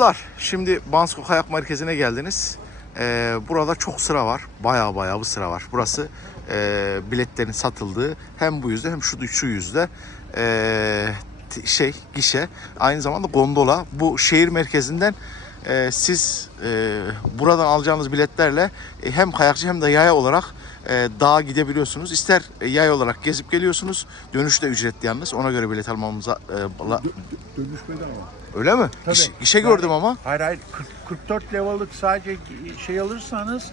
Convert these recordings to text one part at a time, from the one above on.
Dostlar şimdi Bansko Kayak Merkezi'ne geldiniz. Ee, burada çok sıra var. Baya baya bir sıra var. Burası e, biletlerin satıldığı hem bu yüzde hem şu, şu yüzde e, şey gişe. Aynı zamanda gondola. Bu şehir merkezinden e, siz e, buradan alacağınız biletlerle e, hem kayakçı hem de yaya olarak e, dağa gidebiliyorsunuz. İster e, yay olarak gezip geliyorsunuz. Dönüş de ücretli yalnız. Ona göre bilet almamıza e, la- Dönüş bedava. öyle mi? Tabii. Gişe Yani- gördüm ama. Hayır hayır 40 44 level'lık sadece şey alırsanız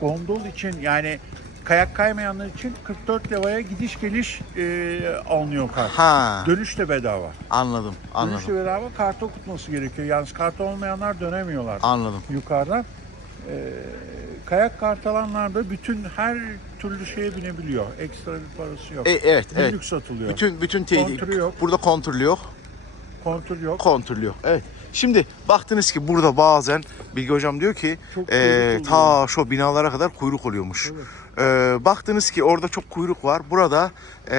gondol için yani kayak kaymayanlar için 44 levaya gidiş geliş e, alınıyor kart. Ha. Dönüş de bedava. Anladım, Dönüş de anladım, bedava kart okutması gerekiyor. Yalnız kart olmayanlar dönemiyorlar anladım. yukarıdan. E, kayak kart alanlar da bütün her türlü şeye binebiliyor. Ekstra bir parası yok. E, evet, evet. Günlük satılıyor. Bütün bütün Kontürü yok. burada kontrol yok, Kontrol yok. kontrol yok. Evet. Şimdi baktınız ki burada bazen Bilge hocam diyor ki Çok e, ta şu binalara kadar kuyruk oluyormuş. E, baktınız ki orada çok kuyruk var. Burada e,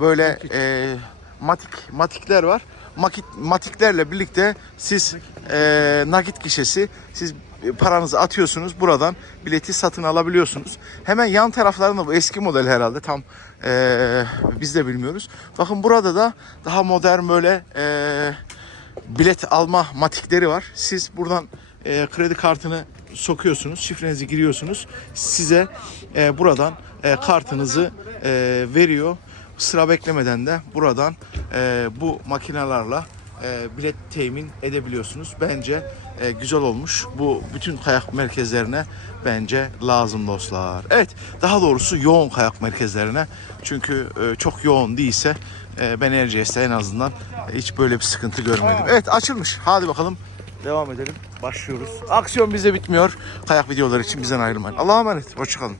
böyle e, matik matikler var. Makit, matiklerle birlikte siz e, nakit gişesi siz paranızı atıyorsunuz buradan bileti satın alabiliyorsunuz. Hemen yan taraflarında bu eski model herhalde tam e, biz de bilmiyoruz. Bakın burada da daha modern böyle e, bilet alma matikleri var. Siz buradan e, kredi kartını sokuyorsunuz, şifrenizi giriyorsunuz. Size e, buradan e, kartınızı e, veriyor. Sıra beklemeden de buradan e, bu makinelerle e, bilet temin edebiliyorsunuz. Bence e, güzel olmuş. Bu bütün kayak merkezlerine bence lazım dostlar. Evet, daha doğrusu yoğun kayak merkezlerine. Çünkü e, çok yoğun değilse e, ben Erciyes'te en azından hiç böyle bir sıkıntı görmedim. Evet, açılmış. Hadi bakalım devam edelim. Başlıyoruz. Aksiyon bize bitmiyor. Kayak videoları için bizden ayrılmayın. Allah'a emanet. Hoşçakalın.